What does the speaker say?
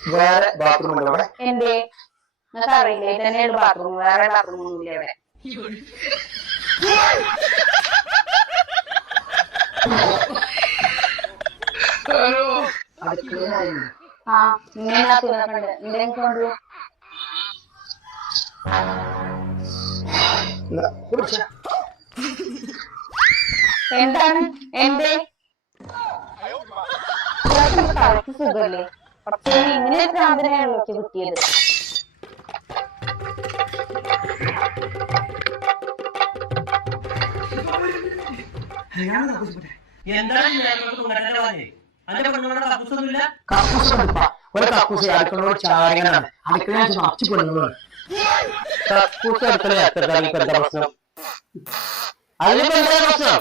വേറെ ബാത്റൂം ഉണ്ടോ അവിടെ? എന്തേ നിങ്ങൾക്ക് അറിയില്ലേ തന്നെയാണ് ബാത്റൂം, വേറെ ബാത്റൂം ഒന്നുമില്ല ഇവിടെ. ആ ഇങ്ങനെ തിന്നക്കണ്ട് എന്തെങ്കിലും കൊണ്ടു എന്താണ് എന്തേ തലക്ക് സുഖല്ലേ? പക്ഷേ ഇങ്ങനെ ഭ്രാന്തനെയാണല്ലോ കിട്ടിയത്. പ്രശ്നം